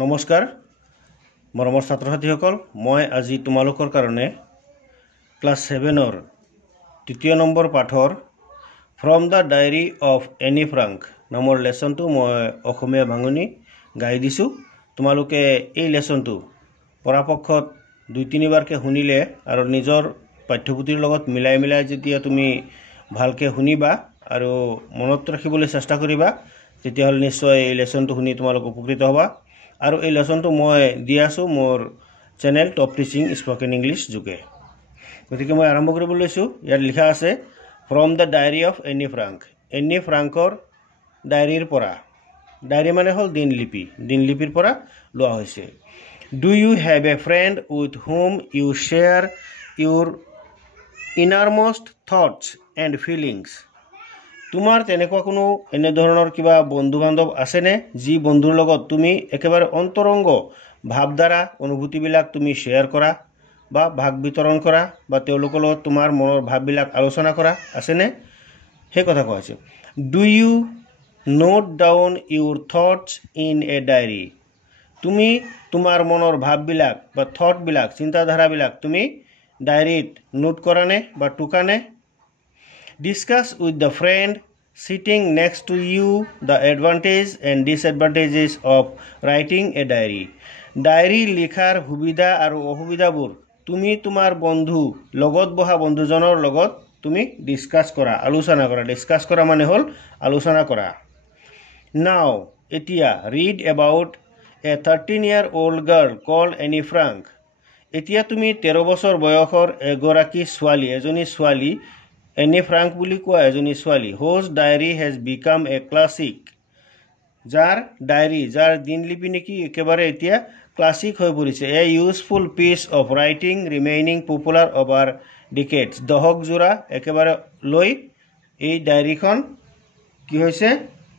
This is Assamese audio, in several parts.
নমস্কাৰ মৰমৰ ছাত্ৰ ছাত্ৰীসকল মই আজি তোমালোকৰ কাৰণে ক্লাছ 7ৰ তৃতীয় নম্বৰ পাঠৰ from the diary of Anne Frank নামৰ লেসনটো মই অসমীয়া ভাঙনি গাই দিছো। তোমালোকে এই লেসনটো পৰাপক্ষত 2-3 বাৰকে শুনিলে আৰু নিজৰ পাঠ্যপুথিৰ লগত মিলাই যেতিয়া তুমি ভালকে শুনিবা আৰু মনত ৰাখিবলৈ চেষ্টা কৰিবা তেতিয়াহ'লে নিশ্চয় এই লেসনটো শুনি তোমালোক উপকৃত হ'বা। আৰু এই লেসনটো মই দি আছো মোৰ channel top teaching spoken English যোগে। গতিকে মই আৰম্ভ কৰিব লৈছো। ইয়াত লিখা আছে from the diary of Anne Frank. Anne ফ্ৰাংকৰ ডায়েৰীৰ পৰা, ডায়েৰী মানে হ'ল দিনলিপি, দিনলিপিৰ পৰা লোৱা হৈছে। Do you have a friend with whom you share your innermost thoughts and feelings. তোমাৰ তেনেকুৱা কোনো এনে ধৰণৰ কিবা বন্ধু বান্ধৱ আছেনে যি বন্ধুৰ লগত তুমি একেবাৰে অন্তৰংগ ভাৱধাৰা অনুভূতিবিলাক তুমি শ্বেয়াৰ কৰা বা ভাগ বিতৰণ কৰা বা তেওঁলোকৰ লগত তোমাৰ মনৰ ভাৱবিলাক আলোচনা কৰা আছেনে? সেই কথা কোৱা হৈছে। Do you note down your thoughts in a diary. তুমি তোমাৰ মনৰ ভাৱবিলাক বা থটবিলাক চিন্তাধাৰাবিলাক তুমি ডায়েৰীত নোট কৰা নে বা টুকা নে? Discuss with the friend sitting next to you the advantages and disadvantages of writing a diary. Diary লিখাৰ সুবিধা আৰু অসুবিধাবোৰ তুমি তোমাৰ বন্ধু লগত বহা বন্ধুজনৰ লগত তুমি ডিসকাস কৰা, আলোচনা কৰা। ডিসকাস কৰা মানে হ'ল আলোচনা কৰা। Now এতিয়া read about a 13-year-old girl called Annie Frank. এতিয়া তুমি 13 বছৰ বয়সৰ এজনী ছোৱালী এনি ফ্ৰাংক বুলি কোৱা এজনী ছোৱালী whose diary has become a classic, যাৰ ডায়েৰী যাৰ দিনলিপি নেকি একেবাৰে এতিয়া ক্লাছিক হৈ পৰিছে। A useful piece of writing remaining popular over decades. দশক জোৰা একেবাৰে লৈ এই ডায়েৰীখন কি হৈছে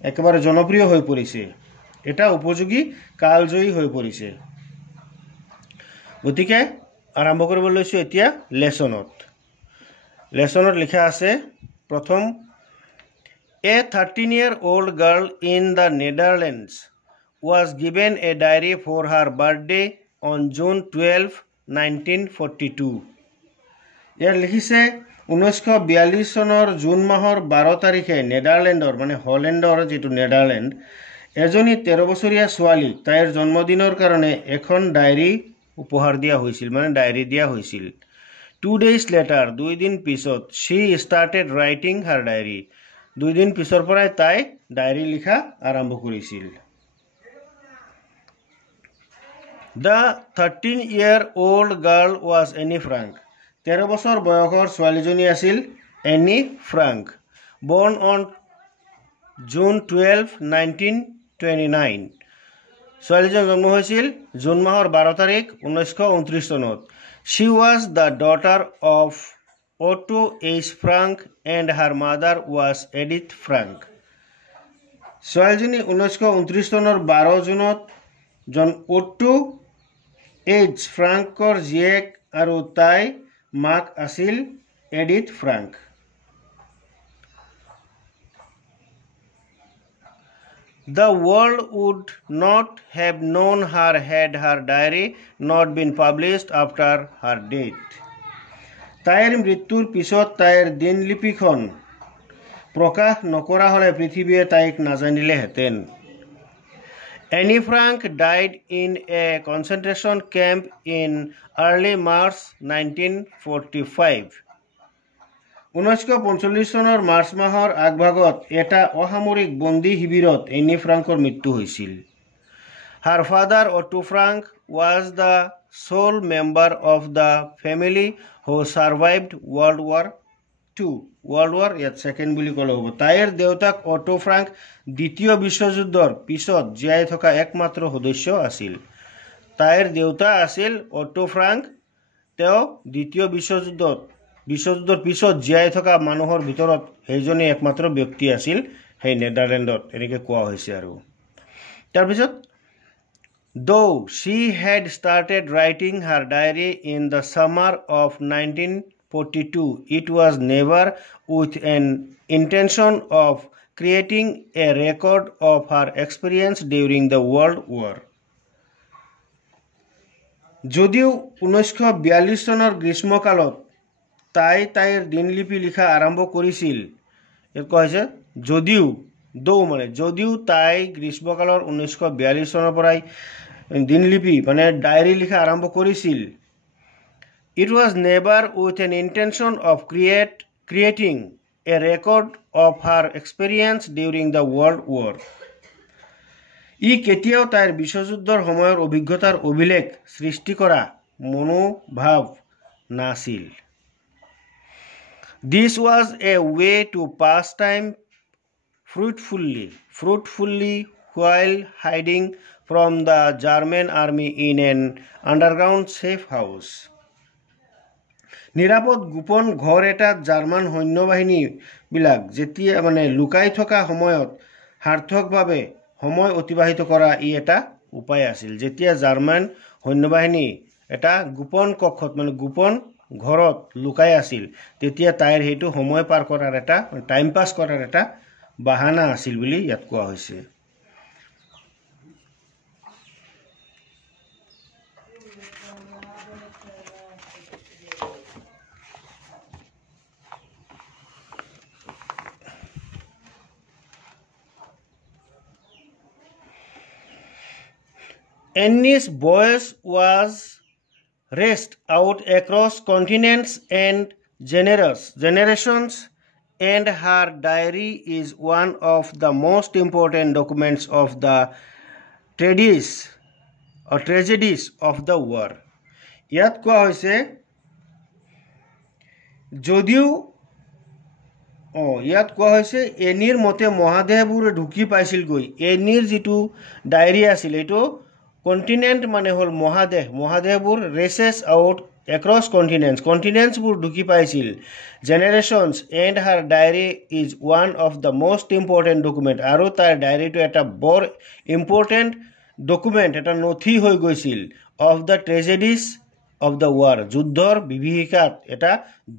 একেবাৰে জনপ্ৰিয় হৈ পৰিছে, এটা উপযোগী কালজয়ী হৈ পৰিছে। গতিকে আৰম্ভ কৰিব লৈছো এতিয়া লেসনত। লেসনত লিখা আছে প্ৰথম এ 13-year-old girl in the Netherlands was given a diary for her birthday on June 12, 1942. ইয়াৰ লিখিছে 1942 চনৰ জুন মাহৰ 12 তাৰিখে নেদাৰলেণ্ডৰ মানে হলেণ্ডৰ যিটো নেদাৰলেণ্ড এজনী 13 বছৰীয়া ছোৱালী তাইৰ জন্মদিনৰ কাৰণে এখন ডায়েৰী উপহাৰ দিয়া হৈছিল, মানে ডায়েৰী দিয়া হৈছিল। 2 days later, 2 দিন পিছত she started writing her diary. 2 দিন পিছৰ পৰাই তাই ডায়েৰী লিখা আৰম্ভ কৰিছিল। The 13-year-old girl was Annie Frank. 13 বছৰ বয়সৰ ছোৱালীজনী আছিল any Frank. Born on June 12, 1929. ছোৱালীজনী জন্ম হৈছিল জুন মাহৰ 12 তাৰিখ 1929 চনত। She was the daughter of Otto H. Frank and her mother was Edith Frank. ছোৱালীজনী 1929 চনৰ 12 জুনত অটো এইচ ফ্ৰাংকৰ জীয়েক আৰু তাই মাক আছিল Edith Frank. The world would not have known her had her diary not been published after her death. তাইৰ মৃত্যুৰ পিছত তাইৰ দিনলিপিখন প্ৰকাশ নকৰা হলে পৃথিৱীয়ে তাইক নাজানিলেহেঁতেন। Annie Frank died in a concentration camp in early March 1945. 1945 চনৰ মাৰ্চ মাহৰ আগভাগত এটা অসামৰিক বন্দী শিবিৰত এনি ফ্ৰাংকৰ মৃত্যু হৈছিল। Her father Otto Frank was the sole member of the family who survived World War II. World War ইয়াত সেকেন্ড বুলি ক'লে হ'ব। তাইৰ দেউতাক অটো ফ্ৰাংক দ্বিতীয় বিশ্বযুদ্ধৰ পিছত জীয়াই থকা একমাত্ৰ সদস্য আছিল। তাইৰ দেউতা আছিল অটো ফ্ৰাংক, তেওঁ দ্বিতীয় বিশ্বযুদ্ধৰ পিছত জীয়াই থকা মানুহৰ ভিতৰত সেইজনে একমাত্ৰ ব্যক্তি আছিল সেই নেদাৰলেণ্ডত, এনেকৈ কোৱা হৈছে। আৰু তাৰপিছত though she had started writing her diary in the summer of 1942, it was never with an intention of creating a record of her experience during the World War. যদিও 1942 চনৰ গ্ৰীষ্মকালত তাইৰ দিনলিপি লিখা আৰম্ভ কৰিছিল, কোৱা হৈছে যদিও তাই গ্ৰীষ্মকালৰ 1942 চনৰ পৰাই দিনলিপি মানে ডায়েৰী লিখা আৰম্ভ কৰিছিল, it was never with an intention of creating a record of her experience during the World War. ই কেতিয়াও তাইৰ বিশ্বযুদ্ধৰ সময়ৰ অভিজ্ঞতাৰ অভিলেখ সৃষ্টি কৰা মনোভাৱ নাছিল. This was a way to pass time fruitfully while hiding from the German army in an underground safe house. নিৰাপদ গোপন ঘৰ এটাত জাৰ্মান সৈন্যবাহিনী বিলাক যেতিয়া মানে লুকাই থকা সময়ত সাৰ্থকভাৱে সময় অতিবাহিত কৰা ই এটা উপায় আছিল. যেতিয়া জাৰ্মান সৈন্যবাহিনী এটা গোপন কক্ষত মানে গোপন ঘৰত লুকাই আছিল, তেতিয়া তাইৰ হেতু সময় পাৰ কৰাৰ এটা টাইম পাস কৰাৰ এটা বাহানা আছিল বুলি ইয়াত কোৱা হৈছে. Annie's voice was raced out across continents and generations, and her diary is one of the most important documents of the tragedies of the war. ইয়াত কোৱা হৈছে এনিৰ মতে মহাদেশবোৰে ঢুকি পাইছিলগৈ. এনিৰ যিটো ডায়েৰী আছিল এইটো কণ্টিনেণ্ট মানে হ'ল মহাদেশবোৰ ৰেচেছ আউট এক্ৰছ কণ্টিনেণ্টছবোৰ ঢুকি পাইছিল. Generations and her diary is one of the most important document, আৰু তাৰ ডায়েৰীটো এটা বৰ ইম্পৰ্টেণ্ট ডকুমেণ্ট, এটা নথি হৈ গৈছিল of the tragedies of the war, যুদ্ধৰ বিভীষিকাত এটা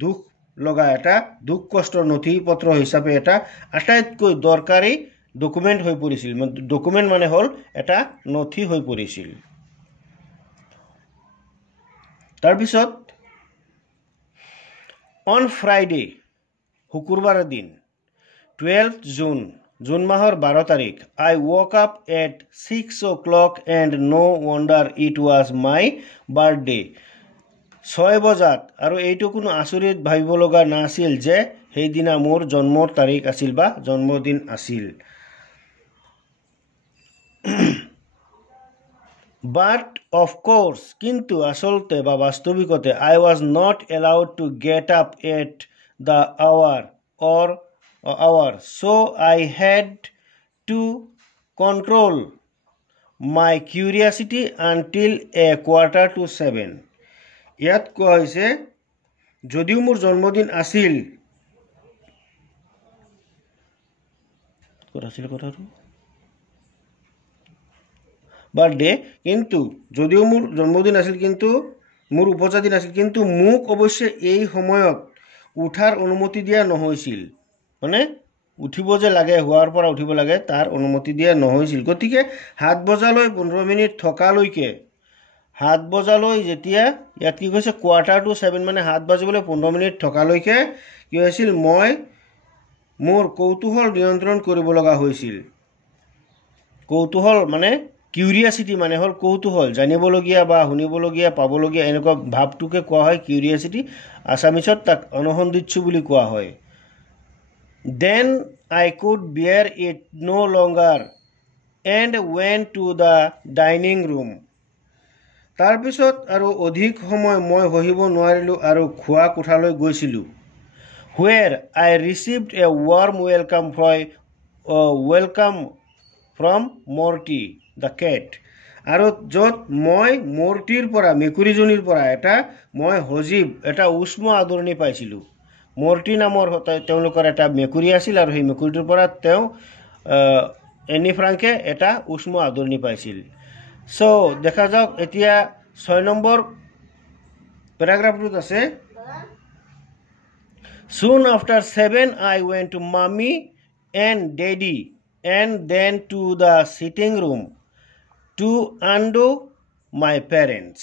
দুখ লগা এটা দুখ কষ্টৰ নথি পত্ৰ হিচাপে এটা আটাইতকৈ দৰকাৰী ডকুমেণ্ট হৈ পৰিছিল. ডকুমেণ্ট মানে হ'ল এটা নথি হৈ পৰিছিল. তাৰপিছত অন ফ্ৰাইডে শুকুৰবাৰৰ দিন 12 জুন মাহৰ 12 তাৰিখ I woke up at 6 o'clock and no wonder it was my birthday. 6 বজাত, আৰু এইটো কোনো আচৰিত ভাবিব লগা নাছিল যে সেইদিনা মোৰ জন্মৰ তাৰিখ আছিল বা জন্মদিন আছিল. But of course, কিন্তু আসলতে বা বাস্তবিকতে I was not allowed to get up at the hour, so I had to control my curiosity until 6:45. ইয়াত কোৱা হৈছে যদিও মোৰ জন্মদিন আছিল কথাটো বাৰ্থডে, কিন্তু যদিও মোৰ জন্মদিন আছিল কিন্তু মোৰ উপজাতি নাছিল, কিন্তু মোক অৱশ্যে এই সময়ত উঠাৰ অনুমতি দিয়া নহৈছিল. মানে উঠিব যে লাগে, হোৱাৰ পৰা উঠিব লাগে তাৰ অনুমতি দিয়া নহৈছিল. গতিকে 7 বজালৈ 15 মিনিট থকালৈকে 7 বজালৈ যেতিয়া ইয়াত কি কৈছে 6:45 মানে 7 বাজিবলৈ 15 মিনিট থকালৈকে কি হৈছিল, মই মোৰ কৌতূহল নিয়ন্ত্ৰণ কৰিব লগা হৈছিল. কৌতূহল মানে কিউৰিয়াছিটি মানে হ'ল কৌতূহল, জানিবলগীয়া বা শুনিবলগীয়া পাবলগীয়া এনেকুৱা ভাৱটোকে কোৱা হয় কিউৰিয়াছিটি. আছামিছত তাক অনুসন্ধিৎসু বুলি কোৱা হয়. Then I could bear it no longer and went to the dining room. তাৰপিছত আৰু অধিক সময় মই সহিব নোৱাৰিলোঁ আৰু খোৱা কোঠালৈ গৈছিলোঁ. Where I received a warm welcome from Morty the cat. আৰু য'ত মই মৰ্টিৰ পৰা মেকুৰীজনীৰ পৰা মই এটা উষ্ম আদৰণি পাইছিলোঁ. মৰ্টি নামৰ তেওঁলোকৰ এটা মেকুৰী আছিল আৰু সেই মেকুৰীটোৰ পৰা তেওঁ এনি ফ্ৰাংকে এটা উষ্ম আদৰণি পাইছিল. সো দেখা যাওক এতিয়া 6 নম্বৰ পেৰাগ্ৰাফটোত আছে Soon after 7 I went to mommy and daddy and then to the sitting room to undo my parents.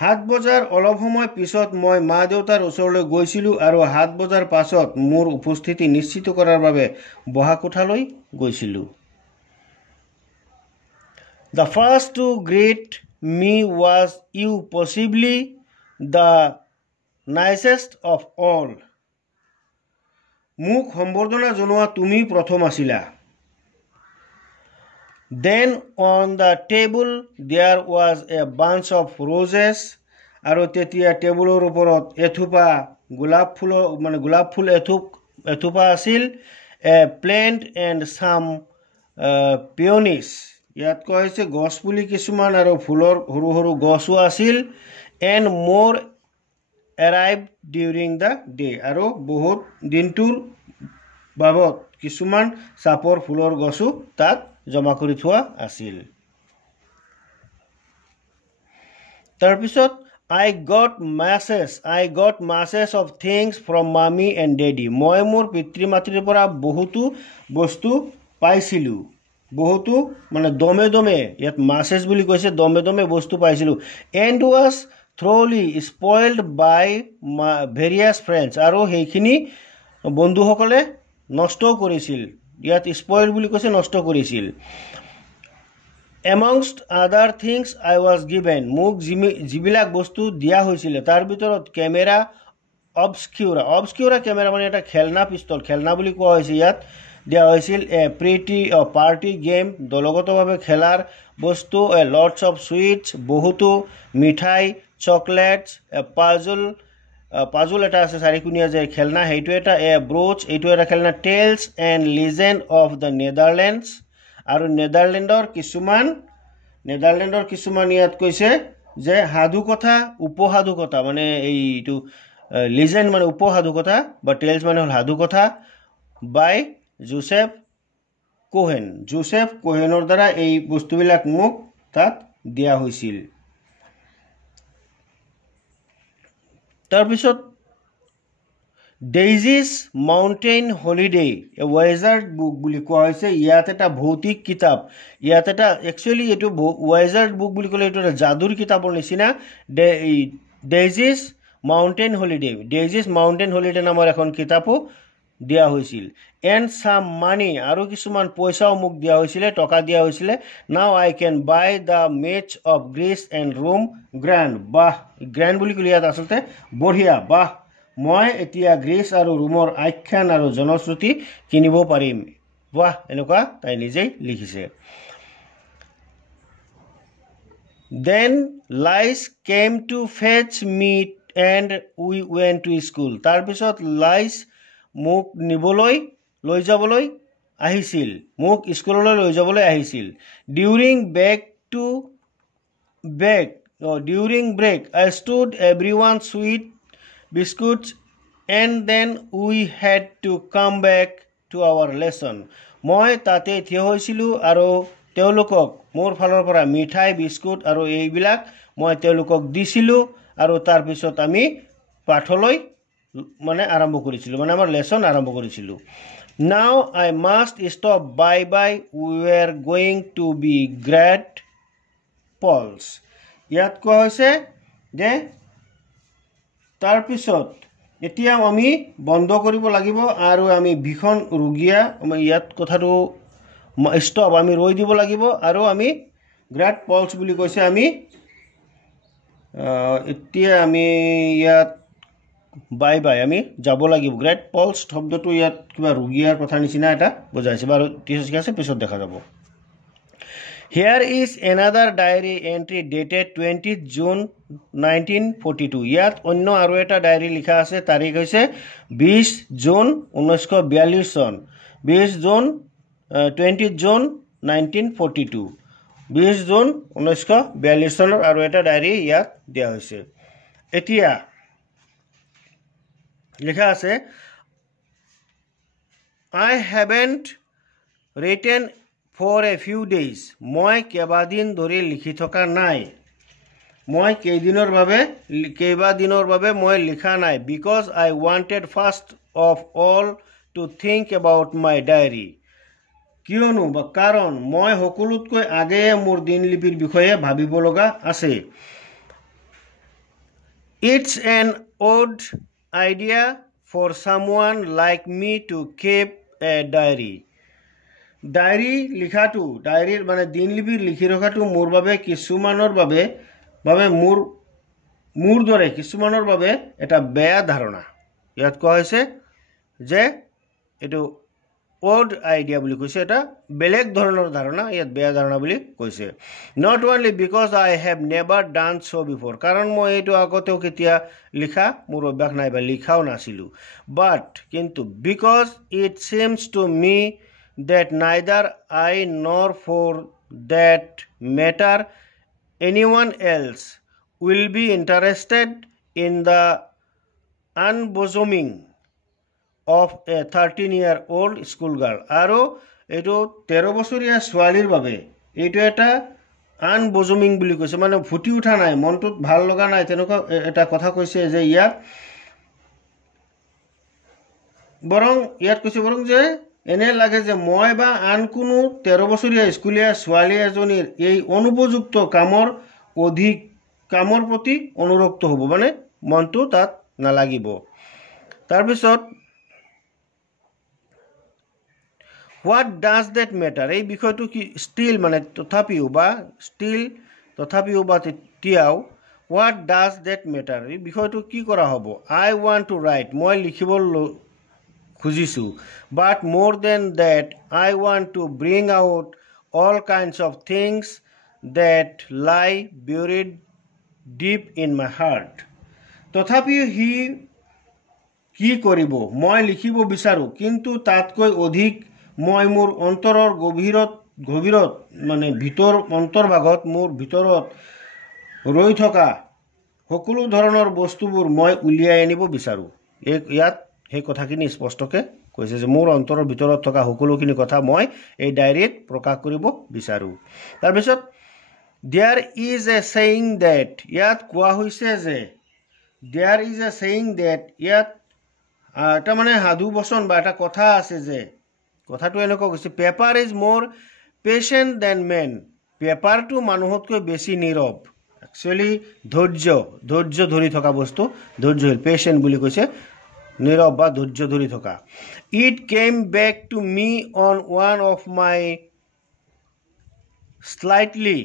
7 বজাৰ অলপ সময় পিছত মই মা দেউতাৰ ওচৰলৈ গৈছিলোঁ আৰু 7 বজাৰ পাছত মোৰ উপস্থিতি নিশ্চিত কৰাৰ বাবে বহা কোঠালৈ গৈছিলোঁ। The first to greet me was you, possibly the nicest of all. মোক সম্বৰ্ধনা জনোৱা তুমি প্ৰথম আছিলা। Then on the table there was a bunch of roses. আৰু তেতিয়া টেবুলৰ ওপৰত এথোপা গোলাপ ফুল এথোপা আছিল। A plant and some peonies. ইয়াত কোৱা হৈছে গছ পুলি কিছুমান আৰু ফুলৰ সৰু সৰু গছো আছিল। And more arrived during the day. আৰু বহুত দিনটোৰ বাবদ কিছুমান চাপৰ ফুলৰ গছো তাত জমা কৰি থোৱা আছিল। তাৰপিছত I got masses of things from mommy and daddy. মই মোৰ পিতৃ মাতৃৰ পৰা বহুতো বস্তু পাইছিলোঁ। বহুতো দমে দমে ইয়াত masses বুলি কৈছে দমে দমে বস্তু পাইছিলোঁ। And was thoroughly spoiled by various friends. আৰু সেইখিনি বন্ধুসকলে নষ্ট কৰিছিল। ইয়াত spoil বুলি কৈছে নষ্ট কৰিছিল। Amongst other things I was given. মোক যিবিলাক বস্তু দিয়া হৈছিল তাৰ ভিতৰত কেমেৰা অবস্কিউৰা কেমেৰা এটা খেলনা পিস্তল খেলনা বুলি কোৱা হৈছে। ইয়াত দিয়া হৈছিল এ পাৰ্টি গেম দলগতভাৱে খেলাৰ বস্তু, এ লটছ অফ সুইটছ বহুতো মিঠাই, চকলেটছ, এ পাজল এটা আছে চাৰিকুণীয়া যে খেলনা সেইটো এটা, এ ব্ৰোচ এইটো এটা খেলনা, tales and legend of the Netherlands আৰু নেদাৰলেণ্ডৰ কিছুমান ইয়াত কৈছে যে সাধু কথা উপসাধু কথা এইটো লিজেণ্ড উপসাধু কথা বা টেলছ হ'ল সাধু কথা বাই জোচেফ কোহেনৰ দ্বাৰা এই বস্তুবিলাক মোক তাত দিয়া হৈছিল। তাৰপিছত ডেইজিজ মাউণ্টেইন হলিডে এ ৱাইজাৰ্ড বুক বুলি কোৱা হৈছে। ইয়াত এটা ভৌতিক কিতাপ, ইয়াত এটা একচুৱেলি এইটো ৱাইজাৰ্ড বুক বুলি ক'লে এইটো এটা যাদুৰ কিতাপৰ নিচিনা। ডেইজিজ মাউণ্টেইন হলিডে নামৰ এখন কিতাপো দিয়া হৈছিল। এণ্ড চাম মানি আৰু কিছুমান পইচাও মোক দিয়া হৈছিলে, টকা দিয়া হৈছিলে। Now I can buy the mats of Greece and Rome grand. Grand বুলি ক'লে ইয়াত আচলতে বঢ়িয়া। মই এতিয়া গ্ৰীচ আৰু ৰোমৰ আখ্যান আৰু জনশ্ৰুতি কিনিব পাৰিম। এনেকুৱা তাই নিজেই লিখিছে। Then Lice came to fetch me and we went to school. তাৰপিছত লাইচ মোক লৈ যাবলৈ আহিছিল, মোক স্কুললৈ লৈ যাবলৈ আহিছিল। During break, I stood everyone sweet biscuits and then we had to come back to our lesson. মই তাতে থিয় হৈছিলোঁ আৰু তেওঁলোকক মোৰ ফালৰ পৰা মিঠাই বিস্কুট আৰু এইবিলাক মই তেওঁলোকক দিছিলোঁ আৰু তাৰপিছত আমি পাঠলৈ আৰম্ভ কৰিছিলোঁ, আমাৰ লেচন আৰম্ভ কৰিছিলোঁ। Now I must stop. Bye. We were going to be great pals. ইয়াত কোৱা হৈছে যে তাৰপিছত এতিয়া আমি বন্ধ কৰিব লাগিব আৰু আমি ভীষণ ৰোগীয়া ইয়াত কথাটো ষ্টপ আমি ৰৈ দিব লাগিব আৰু আমি গ্ৰেট পলছ বুলি কৈছে। এতিয়া আমি ইয়াত বাই আমি যাব লাগিব। গ্ৰেট পলছ শব্দটো ইয়াত কিবা ৰোগীয়াৰ কথা নিচিনা এটা বুজাইছে বাৰু, ঠিক আছে পিছত দেখা যাব। Here is another diary entry dated 20th June 1942. ইয়াত অন্য আৰু এটা ডায়েৰী লিখা আছে, তাৰিখ হৈছে 20 জুন 1942 চন। 20 জুন 1942, 20 জুন 1942 চনৰ আৰু এটা ডায়েৰী ইয়াত দিয়া হৈছে। এতিয়া লিখা আছে I haven't written for a few days. মই কেইবাদিন ধৰি লিখি থকা নাই। কেইবাদিনৰ বাবে মই লিখা নাই। Because I wanted first of all to think about my diary. কিয়নো বা কাৰণ মই সকলোতকৈ আগেয়ে মোৰ দিনলিপিৰ বিষয়ে ভাবিব লগা আছে। It's an odd idea for someone like me to keep a diary. Diary লিখাটো ডায়েৰীৰ মানে দিনলিপি লিখি ৰখাটো মোৰ বাবে কিছুমানৰ বাবে মোৰ দৰে কিছুমানৰ বাবে এটা বেয়া ধাৰণা ইয়াত কোৱা হৈছে যে এটো odd idea বুলি কৈছে এটা বেলেগ ধৰণৰ ধাৰণা ইয়াত বেয়া ধাৰণা বুলি কৈছে not only because I have never done so before কাৰণ মই এটো আগতেও কেতিয়া লিখা মোৰ অভ্যাস নাই বা লিখাও নাছিলো but কিন্তু because it seems to me that neither I nor for that matter anyone else will be interested in the unbosoming of a 13-year-old school girl আৰু এটো 13 বছৰীয়া ছোৱালীৰ বাবে এটো এটা আনবজমিং বুলি কৈছে মানে ফুটি উঠা নাই মনটোত ভাল লগা নাই তেনেকুৱা এটা কথা কৈছে যে ইয়াত কৈছে বৰং যে এনে লাগে যে মই বা আন কোনো 13 বছৰীয়া স্কুলীয়া ছোৱালী এজনীৰ এই অনুপযুক্ত কামৰ প্ৰতি অনুৰক্ত হ'ব মানে মনটো তাত নালাগিব তাৰ পিছত What does that matter? এই বিষয়টো কি still মানে তথাপিও বা তেতিয়াও What does that matter? এই বিষয়টো কি কৰা হ'ব I want to write মই লিখিব খুজিছো but more than that I want to bring out all kinds of things that lie buried deep in my heart তথাপিও হি কি কৰিব মই লিখিব বিচাৰো কিন্তু তাতকৈ অধিক মই মোৰ অন্তৰৰ গভীৰত মানে অন্তৰভাগত মোৰ ভিতৰত ৰৈ থকা সকলো ধৰণৰ বস্তুবোৰ মই উলিয়াই আনিব বিচাৰো ইয়াত সেই কথাখিনি স্পষ্টকৈ কৈছে যে মোৰ অন্তৰৰ ভিতৰত থকা সকলোখিনি কথা মই এই ডায়েৰীত প্ৰকাশ কৰিব বিচাৰো তাৰ পিছত there is a saying that ইয়াত কোৱা হৈছে যে there is a saying that ইয়াত এটা মানে সাধু বচন বা এটা কথা আছে যে কথাটো এনেকৈ কৈছে paper is more patient than men পেপাৰটো মানুহতকৈ বেছি নীৰৱ একচুয়ালি ধৈৰ্য ধৰি থকা বস্তু ধৈৰ্যশীল পেশেন্ট বুলি কৈছে নীৰৱ বা ধৈৰ্য ধৰি থকা it came back to me on one of my slightly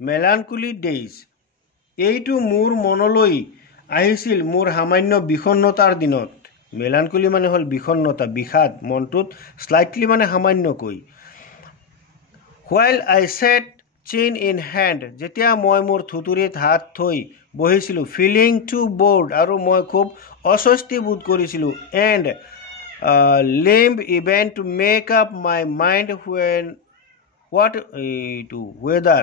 melancholy days এইটো মোৰ মনলৈ আহিছিল মোৰ সামান্য বিষণ্ণতাৰ দিনত মেলানকলি মানে হল বিষণ্ণতা বিষাদ মনটোত স্লাইটলি মানে সামান্যকৈ while I sat chin in hand যেতিয়া মই মোৰ থুতুৰিত হাত থৈ বহিছিলো feeling too bored আৰু মই খুব অস্বস্তি বোধ কৰিছিলো and limp even to make up my mind whether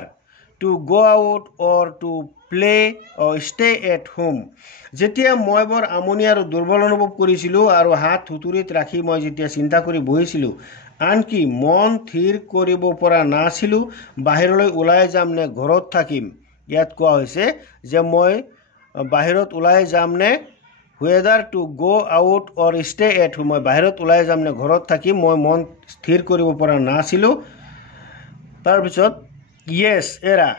to go out or to play or stay at home যেতিয়া মই বৰ আমনি আৰু দুৰ্বল অনুভৱ কৰিছিলো আৰু হাত থুতুৰিত ৰাখি মই যেতিয়া চিন্তা কৰি বহিছিলো আনকি মন থিৰ কৰিব পৰা নাছিলো বাহিৰলৈ ওলাই যাম নে ঘৰত থাকিম ইয়াত কোৱা হৈছে যে মই বাহিৰত ওলাই যাম নে whether to go out or stay at home মই বাহিৰত ওলাই যাম নে ঘৰত থাকিম মই মন স্থিৰ কৰিব পৰা নাছিলো তাৰ পিছত yes era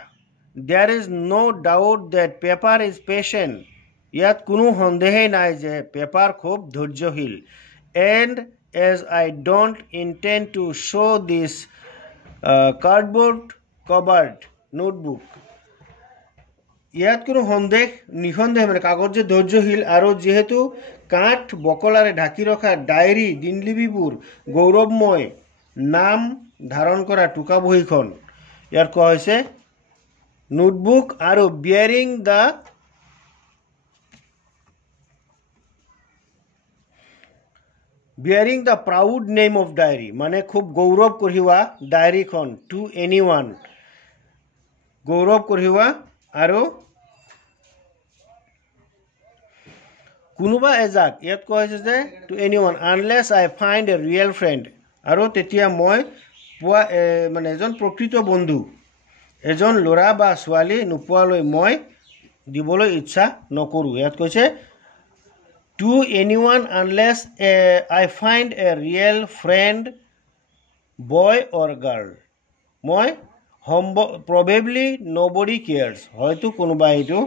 there is no doubt that paper is patient ইয়াত কোনো সন্দেহেই নাই যে পেপাৰ খুব ধৈৰ্যশীল and as I don't intend to show this cardboard covered notebook ইয়াত কোনো নিসন্দেহ মানে কাগজে ধৈৰ্যশীল আৰু যেহেতু কাঠ বকলাৰে ঢাকি ৰখা ডায়েৰী দিনলিপিবোৰ গৌৰৱময় নাম ধাৰণ কৰা টুকা বহীখন ইয়াৰ কোৱা হৈছে নোটবুক আৰু bearing the proud name of diary মানে খুব গৌৰৱ কঢ়িওৱা ডায়েৰীখন to anyone গৌৰৱ কঢ়িওৱা আৰু কোনোবা এজাক ইয়াত কোৱা হৈছে যে to anyone unless I find a real friend আৰু তেতিয়া মই পোৱা মানে এজন প্ৰকৃত বন্ধু এজন লৰা বা ছোৱালী নোপোৱালৈ মই দিবলৈ ইচ্ছা নকৰো ইয়াত কৈছে to anyone unless I find a real friend boy or girl মই probably nobody cares হয়তো কোনোবা এইটো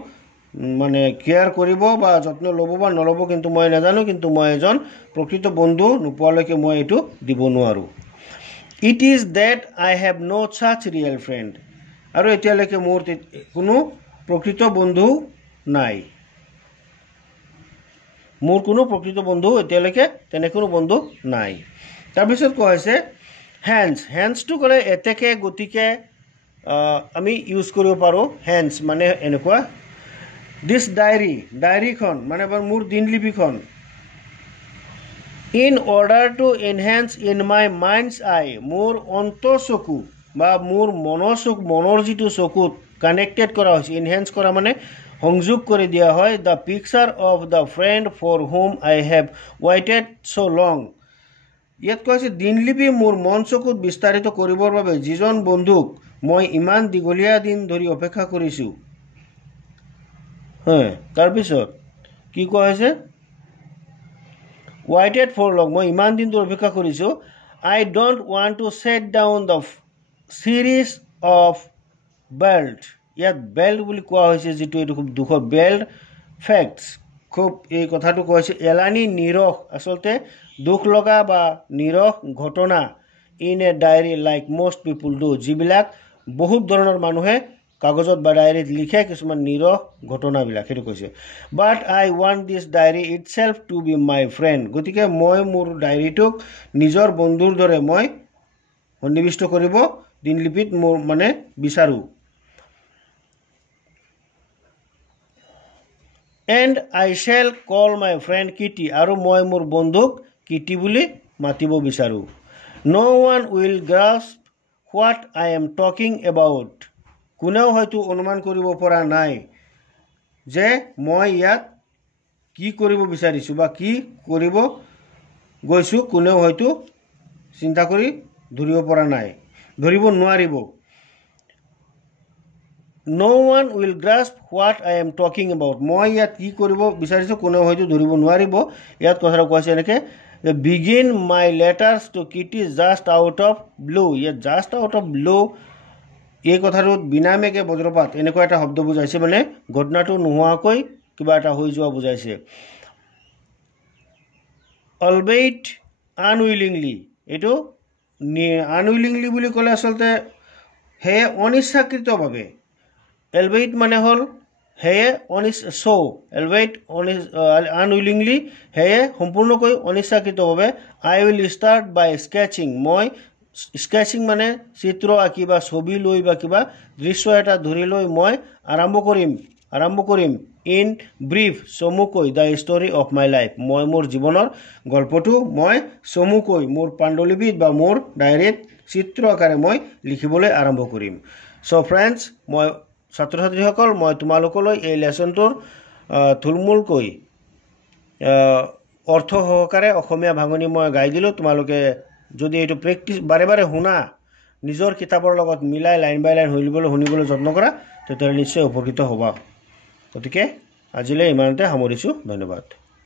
মানে কেয়াৰ কৰিব বা যত্ন ল'ব বা নল'ব কিন্তু মই নাজানো, কিন্তু মই এজন প্ৰকৃত বন্ধু নোপোৱালৈকে মই এইটো দিব নোৱাৰোঁ। It is that I have no' such real friend. আৰু এতিয়ালৈকে মোৰ কোনো প্ৰকৃত বন্ধু নাই। মোৰ কোনো প্ৰকৃত বন্ধু এতিয়ালৈকে তেনে কোনো বন্ধু নাই। তাৰপিছত কোৱা হৈছে হেন্স। হেন্সটো ক'লে এতেকে গতিকে আমি ইউজ কৰিব পাৰোঁ। হেন্স মানে এনেকুৱা দিছ ডায়েৰীখন মানে মোৰ দিনলিপিখন in order to enhance in my mind's eye, মোৰ অন্তঃচকু বা মোৰ মনৰ যিটো চকুত কানেক্টেড কৰা হৈছে। এনহেন্স কৰা মানে সংযোগ কৰি দিয়া হয়। The picture of the friend for whom I have waited so' long. ইয়াত কোৱা হৈছে দিনলিপি মোৰ মন চকুত বিস্তাৰিত কৰিবৰ বাবে যিজন বন্ধুক মই ইমান দীঘলীয়া দিন ধৰি অপেক্ষা কৰিছোঁ। তাৰপিছত কি কোৱা হৈছে ৱাইটেড ফৰ লং, মই ইমান দিন ধৰি অপেক্ষা কৰিছোঁ। I don't want to set down the series of belt. ইয়াত বেল্ট বুলি কোৱা হৈছে যিটো এইটো খুব দুখৰ বেল্ট ফেক্টছ। খুব এই কথাটো কোৱা হৈছে এলানি নিৰস, আচলতে দুখ লগা বা নিৰস ঘটনা in a diary like most people do, যিবিলাক বহুত ধৰণৰ মানুহে কাগজত বা ডায়েৰীত লিখে কিছুমান নিৰস ঘটনাবিলাক, সেইটো কৈছে। But I want this diary itself to be my friend. গতিকে মই মোৰ ডায়েৰীটোক নিজৰ বন্ধুৰ দৰে মই সন্নিৱিষ্ট কৰিব দিনলিপিত মোৰ মানে বিচাৰোঁ। And I shall call my friend Kitty, আৰু মই মোৰ বন্ধুক কিটি বুলি মাতিব বিচাৰোঁ। No' one will grasp what I am talking about. কোনেও হয়তো অনুমান কৰিব পৰা নাই যে মই ইয়াত কি কৰিব বিচাৰিছোঁ বা কি কৰিব গৈছোঁ। কোনেও হয়তো চিন্তা কৰি ধৰিব পৰা নাই, ধৰিব নোৱাৰিব। No' one will grasp what I am talking about, মই ইয়াত কি কৰিব বিচাৰিছোঁ কোনেও হয়তো ধৰিব নোৱাৰিব। ইয়াত কথাটো কোৱা হৈছে এনেকৈ begin my letters to Kitty just out of blue. ইয়াত জাষ্ট আউট অফ ব্লু এই কথাটোত বিনামেকে বজ্ৰপাত এনেকুৱা এটা শব্দ বুজাইছে, মানে ঘটনাটো নোহোৱাকৈ কিবা এটা হৈ যোৱা বুজাইছে। অলবেইট আনউইলিংলি, এইটো আনউইলিংলি বুলি ক'লে আচলতে সেয়ে অনিচ্ছাকৃতভাৱে। এলবেইট মানে হ'ল সেয়ে এলবেইট আনউইলিংলি, সেয়ে সম্পূৰ্ণকৈ অনিচ্ছাকৃতভাৱে। আই উইল ষ্টাৰ্ট বাই স্কেচিং, মই স্কেচিং মানে চিত্ৰ আঁকি বা ছবি লৈ বা কিবা দৃশ্য এটা ধৰি লৈ মই আৰম্ভ কৰিম ইন ব্ৰিফ, চমুকৈ the story of my life, মই মোৰ জীৱনৰ গল্পটো মই চমুকৈ মোৰ পাণ্ডুলিপিত বা মোৰ ডায়েৰীত চিত্ৰ আকাৰে মই লিখিবলৈ আৰম্ভ কৰিম। চ' ফ্ৰেণ্ডছ, মই ছাত্ৰ ছাত্ৰীসকল, মই তোমালোকলৈ এই লেচনটোৰ থুলমূলকৈ অৰ্থ সহকাৰে অসমীয়া ভাঙনি মই গাই দিলোঁ। তোমালোকে যদি এইটো প্ৰেক্টিছ বাৰে বাৰে শুনা, নিজৰ কিতাপৰ লগত মিলাই লাইন বাই লাইন শুনিবলৈ যত্ন কৰা, তেতিয়াহ'লে নিশ্চয় উপকৃত হ'বা। গতিকে আজিলৈ ইমানতে সামৰিছোঁ। ধন্যবাদ।